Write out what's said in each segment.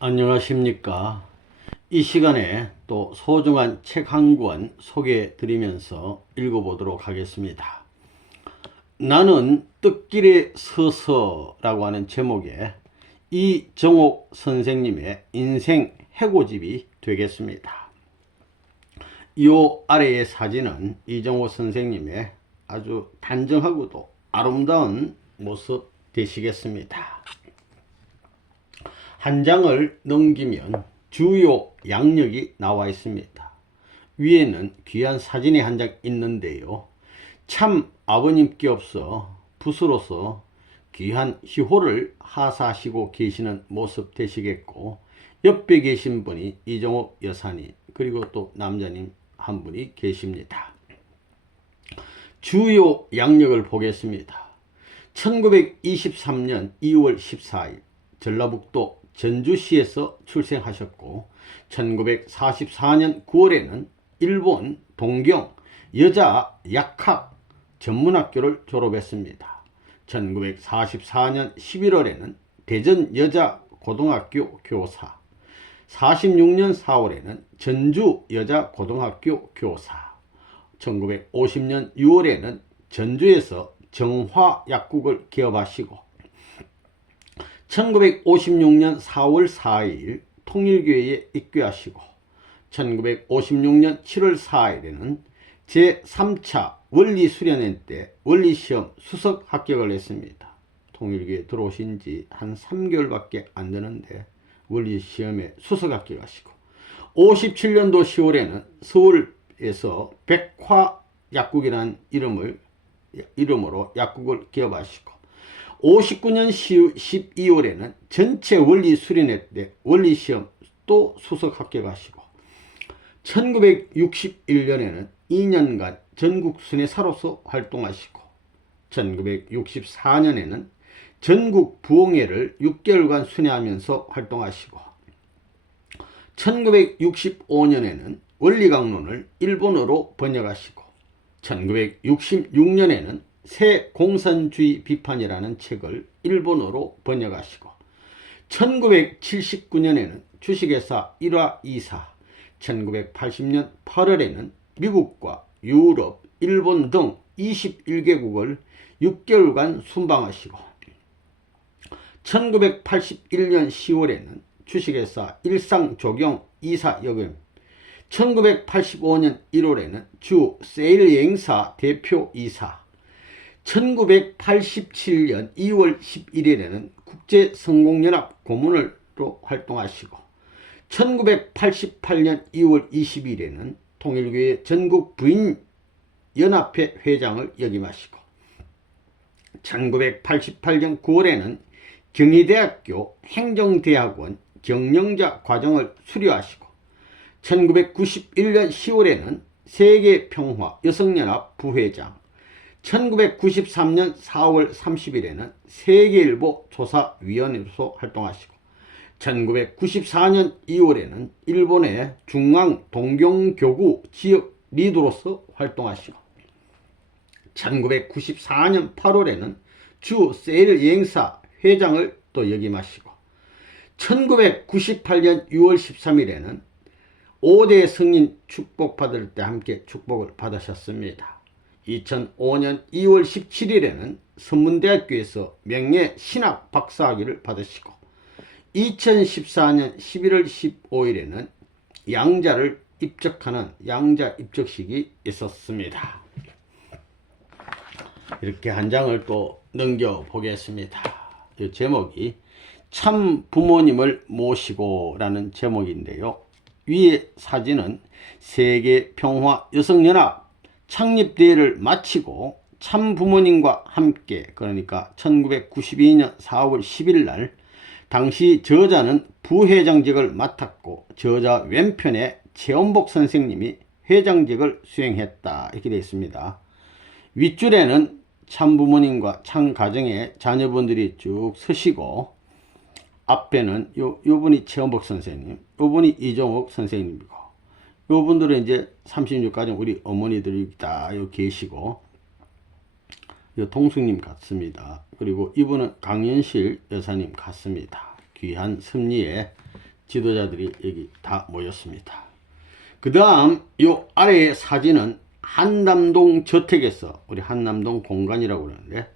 안녕하십니까. 이 시간에 또 소중한 책 한 권 소개해 드리면서 읽어보도록 하겠습니다. 나는 뜻길에 서서라고 하는 제목의 이정옥 선생님의 인생 해고집이 되겠습니다. 이 아래의 사진은 이정옥 선생님의 아주 단정하고도 아름다운 모습 되시겠습니다. 한 장을 넘기면 주요 양력이 나와 있습니다. 위에는 귀한 사진이 한 장 있는데요. 참 아버님께 없어 붓으로서 귀한 희호를 하사하시고 계시는 모습 되시겠고, 옆에 계신 분이 이정옥 여사님, 그리고 또 남자님 한 분이 계십니다. 주요 양력을 보겠습니다. 1923년 2월 14일 전라북도 전주시에서 출생하셨고, 1944년 9월에는 일본 동경 여자 약학 전문학교를 졸업했습니다. 1944년 11월에는 대전 여자 고등학교 교사, 46년 4월에는 전주 여자 고등학교 교사, 1950년 6월에는 전주에서 정화 약국을 개업하시고, 1956년 4월 4일 통일교회에 입교하시고, 1956년 7월 4일에는 제3차 원리수련회 때 원리시험 수석 합격을 했습니다. 통일교회에 들어오신 지 한 3개월밖에 안 되는데 원리시험에 수석 합격하시고, 57년도 10월에는 서울에서 백화약국이라는 이름으로 약국을 개업하시고, 59년 12월에는 전체 원리수련회 때 원리시험 또 수석 합격하시고, 1961년에는 2년간 전국순회사로서 활동하시고, 1964년에는 전국 부흥회를 6개월간 순회하면서 활동하시고, 1965년에는 원리강론을 일본어로 번역하시고, 1966년에는 새 공산주의 비판이라는 책을 일본어로 번역하시고, 1979년에는 주식회사 1화 2사, 1980년 8월에는 미국과 유럽, 일본 등 21개국을 6개월간 순방하시고, 1981년 10월에는 주식회사 일상조경 2사 역임, 1985년 1월에는 주 세일 여행사 대표 2사, 1987년 2월 11일에는 국제성공연합 고문으로 활동하시고, 1988년 2월 20일에는 통일교회 전국 부인연합회 회장을 역임하시고, 1988년 9월에는 경희대학교 행정대학원 경영자 과정을 수료하시고, 1991년 10월에는 세계평화 여성연합 부회장, 1993년 4월 30일에는 세계일보 조사위원으로서 활동하시고, 1994년 2월에는 일본의 중앙 동경교구 지역 리더로서 활동하시고, 1994년 8월에는 주 세일 여행사 회장을 또 역임하시고, 1998년 6월 13일에는 5대 성인 축복 받을 때 함께 축복을 받으셨습니다. 2005년 2월 17일에는 선문대학교에서 명예 신학 박사학위를 받으시고, 2014년 11월 15일에는 양자를 입적하는 양자 입적식이 있었습니다. 이렇게 한 장을 또 넘겨 보겠습니다. 이 제목이 참 부모님을 모시고 라는 제목인데요. 위의 사진은 세계평화 여성연합 창립대회를 마치고 참 부모님과 함께, 그러니까 1992년 4월 10일 날 당시 저자는 부회장직을 맡았고, 저자 왼편에 최원복 선생님이 회장직을 수행했다, 이렇게 되어 있습니다. 윗줄에는 참부모님과 참가정의 자녀분들이 쭉 서시고, 앞에는 요분이 최원복 선생님, 요분이 이정옥 선생님이고, 요분들은 이제 36가정 우리 어머니들이 다 계시고, 요 동숙님 같습니다. 그리고 이분은 강연실 여사님 같습니다. 귀한 섭리의 지도자들이 여기 다 모였습니다. 그 다음 요 아래의 사진은 한남동 저택에서, 우리 한남동 공간이라고 그러는데,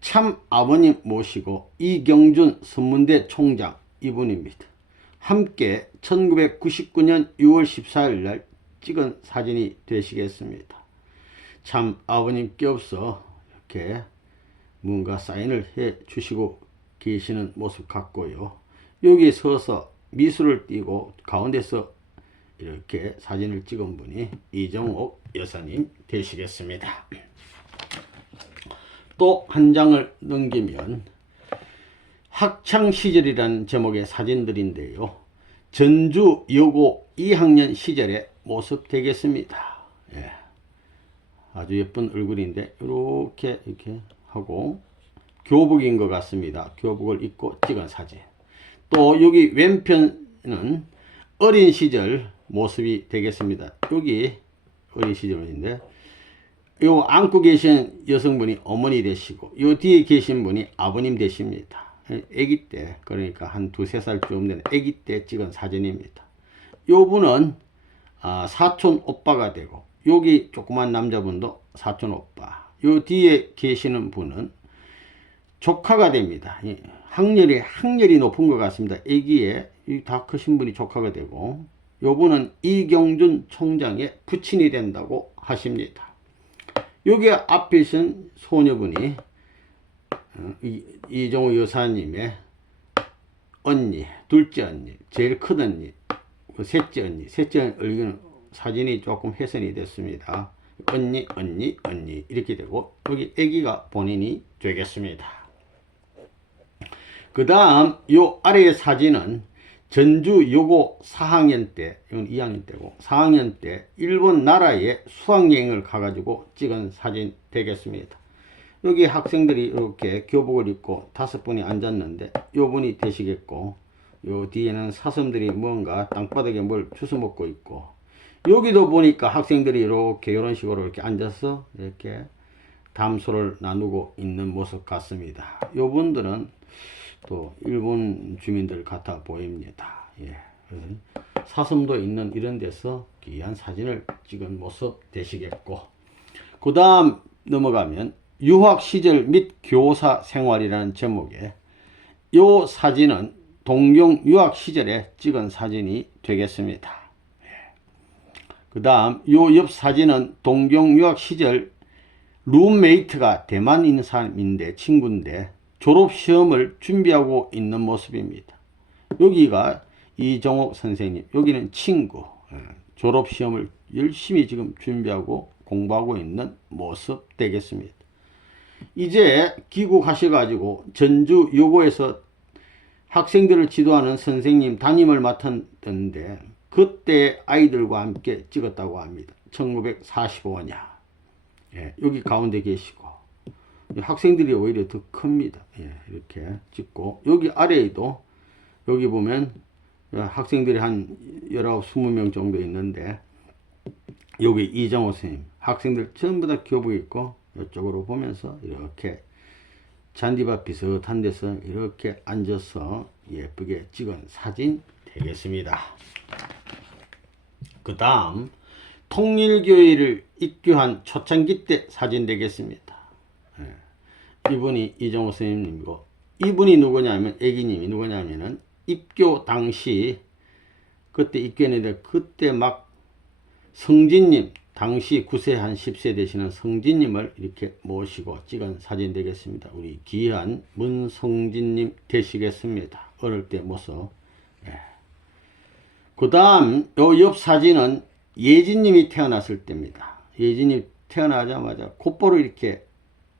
참 아버님 모시고 이경준 선문대 총장 이분입니다. 함께 1999년 6월 14일 날 찍은 사진이 되시겠습니다. 참 아버님께 없어 이렇게 뭔가 사인을 해 주시고 계시는 모습 같고요. 여기 서서 미술을 띠고 가운데서 이렇게 사진을 찍은 분이 이정옥 여사님 되시겠습니다. 또 한 장을 넘기면 학창시절이라는 제목의 사진들인데요. 전주 여고 2학년 시절의 모습 되겠습니다. 예. 아주 예쁜 얼굴인데 이렇게 하고 교복인 것 같습니다. 교복을 입고 찍은 사진. 또 여기 왼편은 어린 시절 모습이 되겠습니다. 여기 어린 시절인데 요 안고 계신 여성분이 어머니 되시고 요 뒤에 계신 분이 아버님 되십니다. 아기 때, 그러니까 한 2~3살쯤 된 아기 때 찍은 사진입니다. 요 분은 사촌 오빠가 되고, 여기 조그만 남자분도 사촌 오빠, 요 뒤에 계시는 분은 조카가 됩니다. 학렬이 높은 것 같습니다. 아기에 다 크신 분이 조카가 되고, 요 분은 이경준 총장의 부친이 된다고 하십니다. 여기 앞에 있는 소녀분이 이정우 여사님의 언니, 둘째 언니, 제일 큰 언니, 셋째 언니는 사진이 조금 훼손이 됐습니다. 언니 이렇게 되고, 여기 아기가 본인이 되겠습니다. 그 다음 요 아래의 사진은 전주 여고 4학년 때, 이건 2학년 때고 4학년 때 일본 나라에 수학여행을 가가지고 찍은 사진 되겠습니다. 여기 학생들이 이렇게 교복을 입고 5분이 앉았는데 요 분이 되시겠고, 요 뒤에는 사슴들이 뭔가 땅바닥에 뭘 주워 먹고 있고, 여기도 보니까 학생들이 이렇게 이런 식으로 이렇게 앉아서 이렇게 담소를 나누고 있는 모습 같습니다. 요 분들은 또 일본 주민들 같아 보입니다. 예. 사슴도 있는 이런 데서 귀한 사진을 찍은 모습 되시겠고, 그 다음 넘어가면 유학 시절 및 교사 생활이라는 제목의 요 사진은 동경 유학 시절에 찍은 사진이 되겠습니다. 그 다음 요 옆 사진은 동경 유학 시절 룸메이트가 대만에 있는 사람인데, 친구인데 졸업시험을 준비하고 있는 모습입니다. 여기가 이정옥 선생님, 여기는 친구, 졸업시험을 열심히 지금 준비하고 공부하고 있는 모습 되겠습니다. 이제 귀국하셔가지고 전주 여고에서 학생들을 지도하는 선생님 담임을 맡았는데, 그때 아이들과 함께 찍었다고 합니다. 1945년. 예, 여기 가운데 계시고, 학생들이 오히려 더 큽니다. 예, 이렇게 찍고, 여기 아래에도, 여기 보면 학생들이 한 19, 20명 정도 있는데, 여기 이정호 선생님, 학생들 전부 다 교복 입고 이쪽으로 보면서 이렇게 잔디밭 비슷한 데서 이렇게 앉아서 예쁘게 찍은 사진 되겠습니다. 그 다음 통일교회를 입교한 초창기 때 사진 되겠습니다. 이분이 이정호 선생님이고, 이분이 누구냐면, 애기님이 누구냐면은 입교 당시, 그때 입교했는데 그때 막 성진님, 당시 9세 한 10세 되시는 성진님을 이렇게 모시고 찍은 사진 되겠습니다. 우리 귀한 문성진님 되시겠습니다. 어릴 때 모습. 그 다음 요 옆 사진은 예진님이 태어났을 때입니다. 예진님 태어나자마자 곧바로 이렇게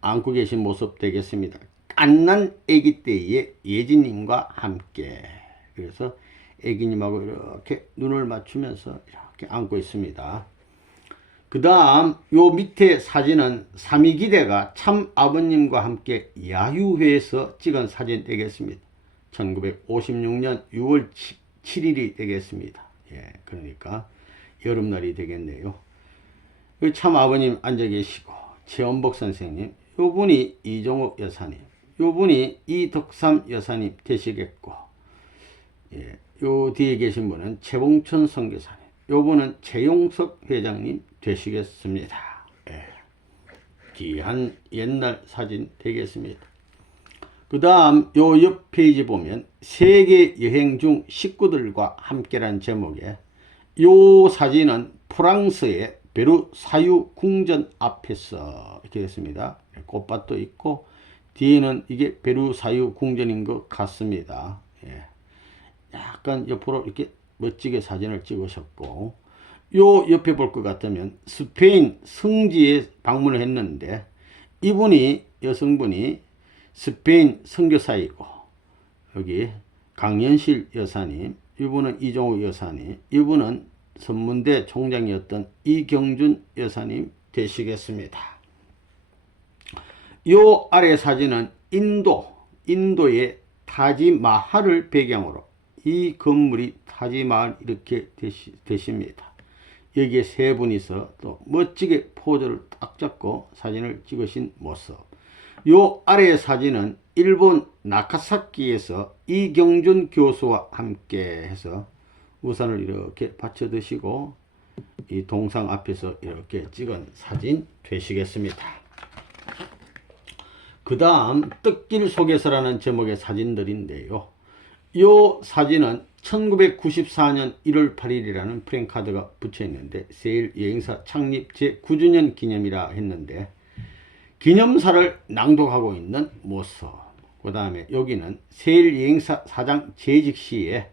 안고 계신 모습 되겠습니다. 갓난 아기 때의 예진님과 함께. 그래서 아기님하고 이렇게 눈을 맞추면서 이렇게 안고 있습니다. 그 다음 요 밑에 사진은 삼위기대가 참 아버님과 함께 야유회에서 찍은 사진 되겠습니다. 1956년 6월 7일이 되겠습니다. 예, 그러니까 여름날이 되겠네요. 참 아버님 앉아 계시고, 최원복 선생님, 요 분이 이종옥 여사님, 요 분이 이덕삼 여사님 되시겠고, 예, 요 뒤에 계신 분은 최봉천 선교사님, 요분은 최용석 회장님 되시겠습니다. 예. 귀한 옛날 사진 되겠습니다. 그 다음 요 옆 페이지 보면 세계 여행 중 식구들과 함께란 제목에 요 사진은 프랑스의 베르사유 궁전 앞에서 이렇게 됐습니다. 꽃밭도 있고 뒤에는 이게 베르사유 궁전인 것 같습니다. 예. 약간 옆으로 이렇게 멋지게 사진을 찍으셨고, 요 옆에 볼 것 같으면 스페인 성지에 방문을 했는데 이분이 여성분이 스페인 선교사이고, 여기 강연실 여사님, 이분은 이종욱 여사님, 이분은 선문대 총장이었던 이경준 여사님 되시겠습니다. 요 아래 사진은 인도의 타지마할을 배경으로, 이 건물이 타지마할 이렇게 되십니다. 여기에 세 분이서 또 멋지게 포즈를 딱 잡고 사진을 찍으신 모습. 요 아래 사진은 일본 나카사키에서 이경준 교수와 함께 해서 우산을 이렇게 받쳐 드시고 이 동상 앞에서 이렇게 찍은 사진 되시겠습니다. 그 다음 뜻길 속에서라는 제목의 사진들인데요. 요 사진은 1994년 1월 8일이라는 프랭카드가 붙여 있는데 세일 여행사 창립 제9주년 기념이라 했는데 기념사를 낭독하고 있는 모습. 그 다음에 여기는 세일 여행사 사장 재직 시에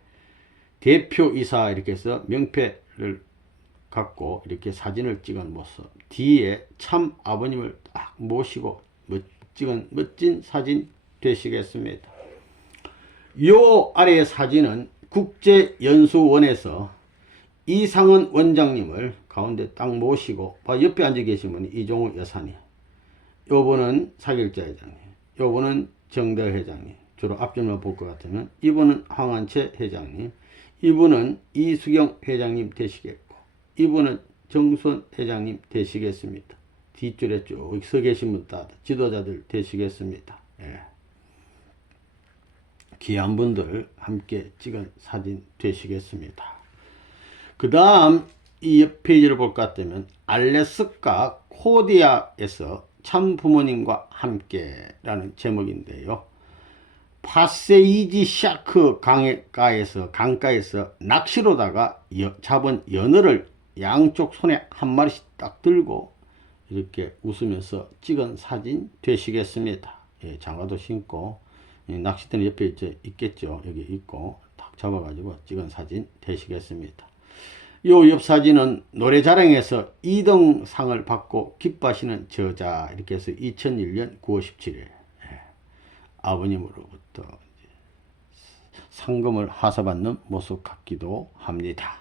대표이사 이렇게 해서 명패를 갖고 이렇게 사진을 찍은 모습. 뒤에 참 아버님을 딱 모시고 찍은 멋진 사진 되시겠습니다. 요 아래의 사진은 국제연수원에서 이상은 원장님을 가운데 딱 모시고 옆에 앉아 계신 분이 이종욱 여사님, 요분은 사길자 회장님, 요분은 정대 회장님, 주로 앞전만 볼 것 같으면 이분은 황한채 회장님, 이분은 이수경 회장님 되시겠고, 이분은 정순 회장님 되시겠습니다. 뒷줄에 쭉 서 계신 분 다 지도자들 되시겠습니다. 예. 귀한 분들 함께 찍은 사진 되시겠습니다. 그 다음 이 옆 페이지를 볼 것 같으면 알래스카 코디아에서 참 부모님과 함께 라는 제목인데요. 파세이지 샤크 강가에서 낚시로다가 잡은 연어를 양쪽 손에 한 마리씩 딱 들고 이렇게 웃으면서 찍은 사진 되시겠습니다. 예, 장화도 신고 낚싯대는 옆에 있겠죠. 여기 있고 딱 잡아가지고 찍은 사진 되시겠습니다. 요 옆 사진은 노래자랑에서 2등 상을 받고 기뻐하시는 저자 이렇게 해서 2001년 9월 17일 예, 아버님으로부터 상금을 하사받는 모습 같기도 합니다.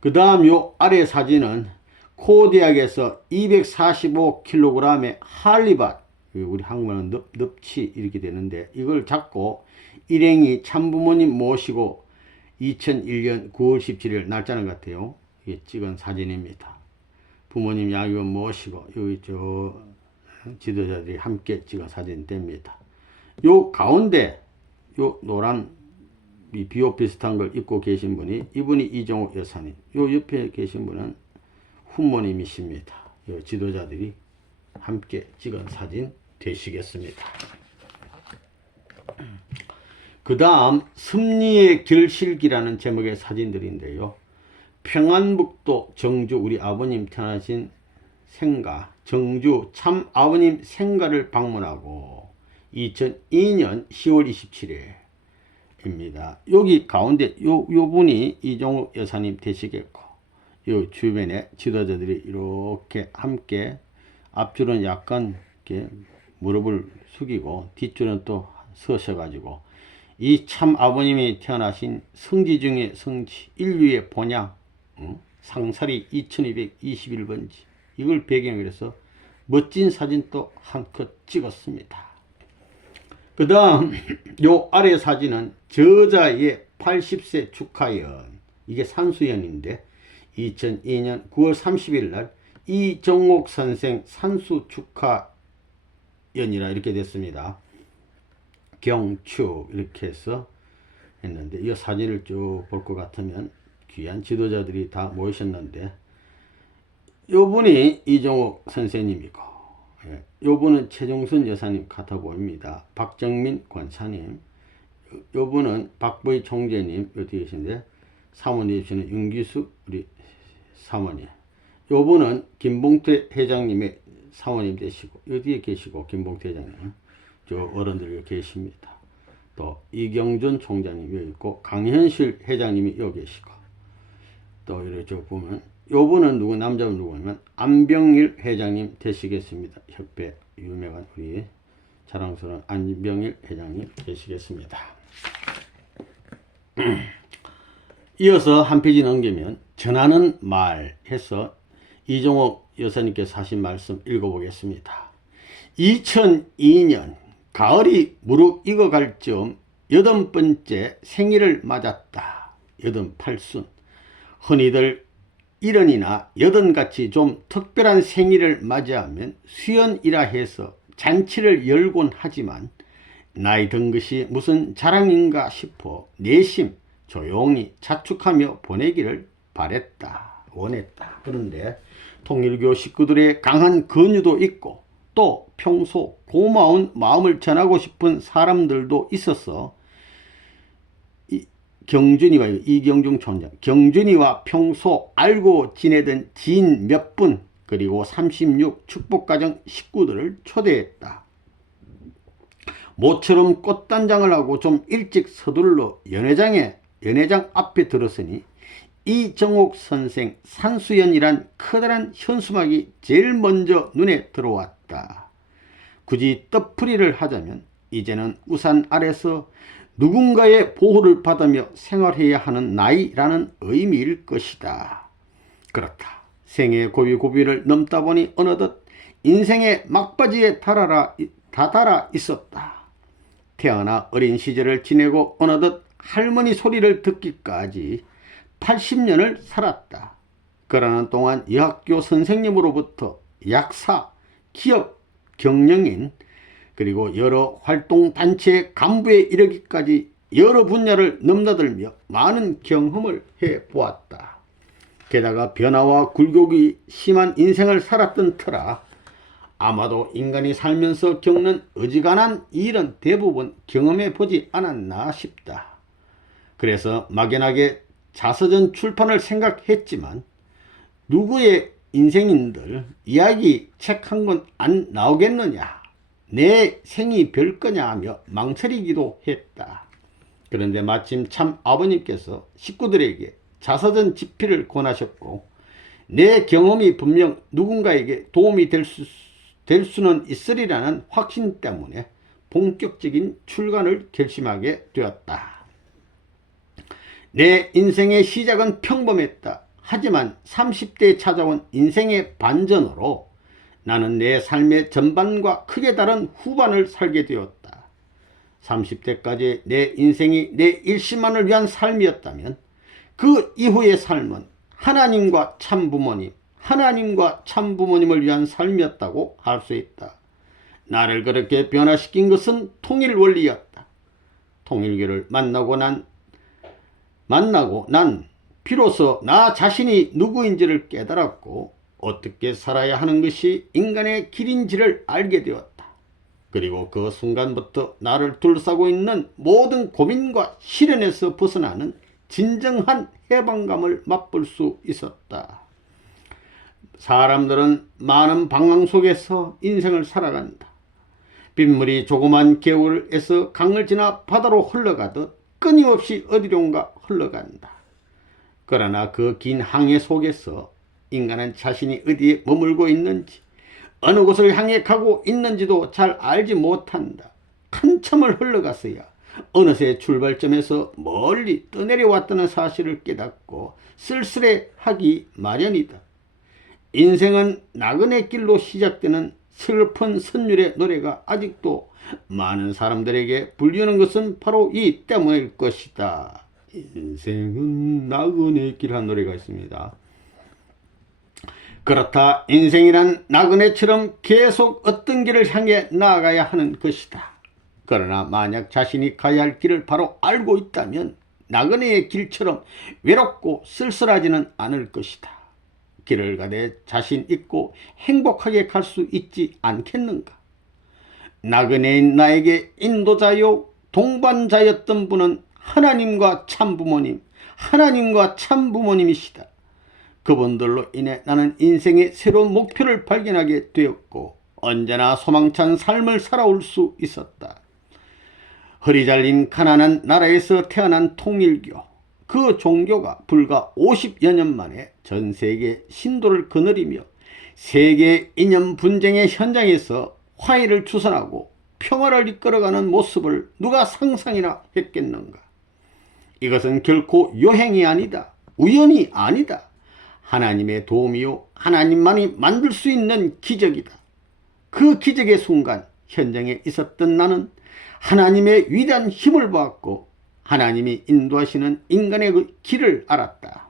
그 다음 요 아래 사진은 코디악에서 245kg의 할리밭, 우리 한국말은 넙치 이렇게 되는데 이걸 잡고 일행이 참부모님 모시고 2001년 9월 17일 날짜는 같아요. 이게 찍은 사진입니다. 부모님 양육원 모시고 여기 저 지도자들이 함께 찍은 사진 됩니다. 요 가운데 요 노란 비옷 비슷한 걸 입고 계신 분이 이분이 이종욱 여사님, 요 옆에 계신 분은 후모님이십니다. 요 지도자들이 함께 찍은 사진 되시겠습니다. 그 다음 섭리의 결실기라는 제목의 사진들인데요. 평안북도 정주 우리 아버님 태어나신 생가 정주 참 아버님 생가를 방문하고 2002년 10월 27일입니다. 여기 가운데 요 분이 이종욱 여사님 되시겠고 요 주변에 지도자들이 이렇게 함께 앞줄은 약간 이렇게 무릎을 숙이고 뒷줄은 또 서셔가지고 이 참 아버님이 태어나신 성지 중에 성지 인류의 본향 상사리 2221번지 이걸 배경으로 해서 멋진 사진 또 한 컷 찍었습니다. 그 다음 요 아래 사진은 저자의 80세 축하연, 이게 산수연인데 2002년 9월 30일 날 이정옥 선생 산수 축하연이라 이렇게 됐습니다. 경축 이렇게 해서 했는데 이 사진을 쭉 볼 것 같으면 귀한 지도자들이 다 모이셨는데 요분이 이종옥 선생님이고 요분은 최종순 여사님 같아 보입니다. 박정민 권사님, 요분은 박보희 총재님 요 뒤에 계신데 사모님이시는 윤기수 우리 사모님, 요분은 김봉태 회장님의 사모님 되시고 요 뒤에 계시고 김봉태 회장님 저 어른들 여기 계십니다. 또 이경준 총장님이 여기 있고 강현실 회장님이 여기 계시고 또 이렇게 보면 요분은 누구 남자분 누구냐면 안병일 회장님 되시겠습니다. 협회 유명한 우리 자랑스러운 안병일 회장님 되시겠습니다. 이어서 한 페이지 넘기면 전하는 말 해서 이종옥 여사님께서 하신 말씀 읽어보겠습니다. 2002년 가을이 무르익어갈 즈음 80번째 생일을 맞았다. 88순. 흔히들 일흔이나 여든같이 좀 특별한 생일을 맞이하면 수연이라 해서 잔치를 열곤 하지만 나이 든 것이 무슨 자랑인가 싶어 내심 조용히 자축하며 보내기를 바랬다. 원했다. 그런데 통일교 식구들의 강한 권유도 있고 또 평소 고마운 마음을 전하고 싶은 사람들도 있어서 경준이와 이경중 총장, 경준이와 평소 알고 지내던 지인 몇 분 그리고 36 축복가정 식구들을 초대했다. 모처럼 꽃단장을 하고 좀 일찍 서둘러 연회장 앞에 들었으니 이정옥 선생 산수연이란 커다란 현수막이 제일 먼저 눈에 들어왔다. 굳이 떡풀이를 하자면 이제는 우산 아래서 누군가의 보호를 받으며 생활해야 하는 나이라는 의미일 것이다. 그렇다. 생의 고비고비를 넘다 보니 어느덧 인생의 막바지에 다다라 있었다. 태어나 어린 시절을 지내고 어느덧 할머니 소리를 듣기까지 80년을 살았다. 그러는 동안 여학교 선생님으로부터 약사, 기업 경영인 그리고 여러 활동단체 간부에 이르기까지 여러 분야를 넘나들며 많은 경험을 해보았다. 게다가 변화와 굴곡이 심한 인생을 살았던 터라 아마도 인간이 살면서 겪는 어지간한 일은 대부분 경험해보지 않았나 싶다. 그래서 막연하게 자서전 출판을 생각했지만 누구의 인생인들 이야기 책 한 권 안 나오겠느냐, 내 생이 별거냐 하며 망설이기도 했다. 그런데 마침 참 아버님께서 식구들에게 자서전 집필을 권하셨고 내 경험이 분명 누군가에게 도움이 될 수는 있으리라는 확신 때문에 본격적인 출간을 결심하게 되었다. 내 인생의 시작은 평범했다. 하지만 30대에 찾아온 인생의 반전으로 나는 내 삶의 전반과 크게 다른 후반을 살게 되었다. 30대까지 내 인생이 내 일시만을 위한 삶이었다면 그 이후의 삶은 하나님과 참부모님을 위한 삶이었다고 할 수 있다. 나를 그렇게 변화시킨 것은 통일 원리였다. 통일교를 만나고 난 비로소 나 자신이 누구인지를 깨달았고 어떻게 살아야 하는 것이 인간의 길인지를 알게 되었다. 그리고 그 순간부터 나를 둘러싸고 있는 모든 고민과 시련에서 벗어나는 진정한 해방감을 맛볼 수 있었다. 사람들은 많은 방황 속에서 인생을 살아간다. 빗물이 조그만 개울에서 강을 지나 바다로 흘러가듯 끊임없이 어디론가 흘러간다. 그러나 그 긴 항해 속에서 인간은 자신이 어디에 머물고 있는지 어느 곳을 향해 가고 있는지도 잘 알지 못한다. 한참을 흘러갔어야 어느새 출발점에서 멀리 떠내려왔다는 사실을 깨닫고 쓸쓸해하기 마련이다. 인생은 나그네 길로 시작되는 슬픈 선율의 노래가 아직도 많은 사람들에게 불리는 것은 바로 이 때문일 것이다. 인생은 나그네 길한 노래가 있습니다. 그렇다. 인생이란 나그네처럼 계속 어떤 길을 향해 나아가야 하는 것이다. 그러나 만약 자신이 가야 할 길을 바로 알고 있다면 나그네의 길처럼 외롭고 쓸쓸하지는 않을 것이다. 길을 가되 자신 있고 행복하게 갈 수 있지 않겠는가? 나그네인 나에게 인도자요 동반자였던 분은 하나님과 참부모님, 하나님과 참부모님이시다. 그분들로 인해 나는 인생의 새로운 목표를 발견하게 되었고 언제나 소망찬 삶을 살아올 수 있었다. 허리 잘린 가난한 나라에서 태어난 통일교, 그 종교가 불과 50여 년 만에 전 세계 신도를 거느리며 세계 이념 분쟁의 현장에서 화해를 주선하고 평화를 이끌어가는 모습을 누가 상상이나 했겠는가? 이것은 결코 요행이 아니다. 우연이 아니다. 하나님의 도움이요 하나님만이 만들 수 있는 기적이다. 그 기적의 순간 현장에 있었던 나는 하나님의 위대한 힘을 보았고 하나님이 인도하시는 인간의 그 길을 알았다.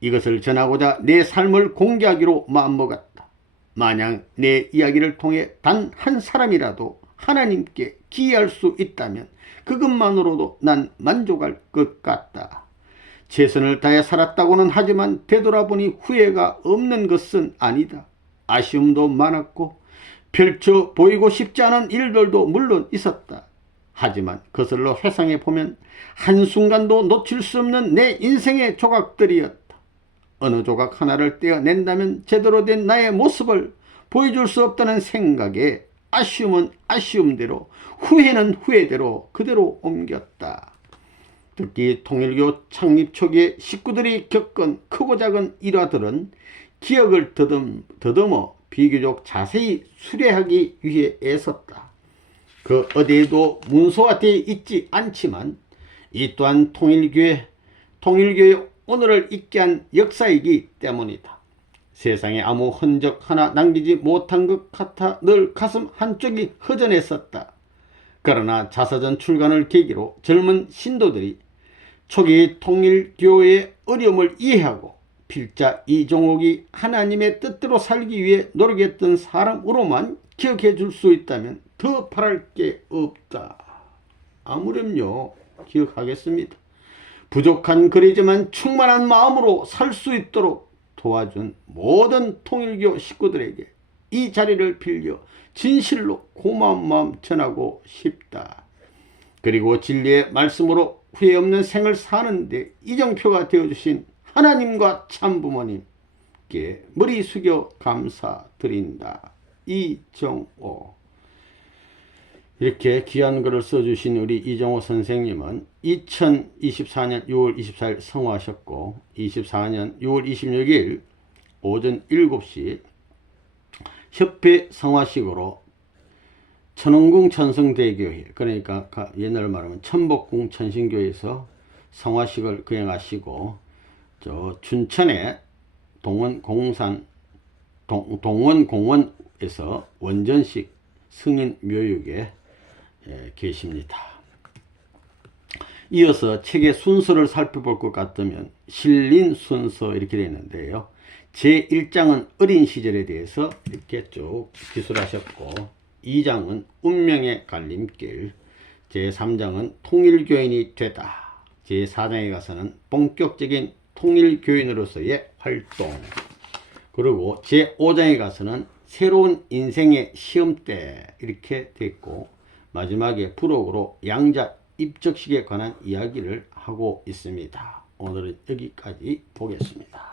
이것을 전하고자 내 삶을 공개하기로 마음먹었다. 만약 내 이야기를 통해 단 한 사람이라도 하나님께 기여할 수 있다면 그것만으로도 난 만족할 것 같다. 최선을 다해 살았다고는 하지만 되돌아보니 후회가 없는 것은 아니다. 아쉬움도 많았고 펼쳐 보이고 싶지 않은 일들도 물론 있었다. 하지만 거슬러 회상해 보면 한순간도 놓칠 수 없는 내 인생의 조각들이었다. 어느 조각 하나를 떼어낸다면 제대로 된 나의 모습을 보여줄 수 없다는 생각에 아쉬움은 아쉬움대로, 후회는 후회대로 그대로 옮겼다. 특히 통일교 창립 초기에 식구들이 겪은 크고 작은 일화들은 기억을 더듬어 비교적 자세히 수레하기 위해 애썼다. 그 어디에도 문서화되어 있지 않지만 이 또한 통일교의 오늘을 있게 한 역사이기 때문이다. 세상에 아무 흔적 하나 남기지 못한 것 같아 늘 가슴 한쪽이 허전했었다. 그러나 자서전 출간을 계기로 젊은 신도들이 초기 통일교의 어려움을 이해하고 필자 이종옥이 하나님의 뜻대로 살기 위해 노력했던 사람으로만 기억해 줄 수 있다면 더 바랄 게 없다. 아무렴요 기억하겠습니다. 부족한 글이지만 충만한 마음으로 살 수 있도록 도와준 모든 통일교 식구들에게 이 자리를 빌려 진실로 고마운 마음 전하고 싶다. 그리고 진리의 말씀으로 후회 없는 생을 사는데 이정표가 되어주신 하나님과 참부모님께 머리 숙여 감사드린다. 이정호. 이렇게 귀한 글을 써주신 우리 이정호 선생님은 2024년 6월 24일 성화하셨고 24년 6월 26일 오전 7시 협회 성화식으로 천원궁 천성대교회, 그러니까 옛날 말하면 천복궁 천신교에서 성화식을 거행하시고 저 춘천의 동원공원에서 원전식 승인 묘육에 계십니다. 이어서 책의 순서를 살펴볼 것 같으면 실린 순서 이렇게 되어 있는데요. 제1장은 어린 시절에 대해서 이렇게 쭉 기술하셨고 2장은 운명의 갈림길, 제3장은 통일교인이 되다, 제4장에 가서는 본격적인 통일교인으로서의 활동, 그리고 제5장에 가서는 새로운 인생의 시험대 이렇게 됐고 마지막에 부록으로 양자 입적식에 관한 이야기를 하고 있습니다. 오늘은 여기까지 보겠습니다.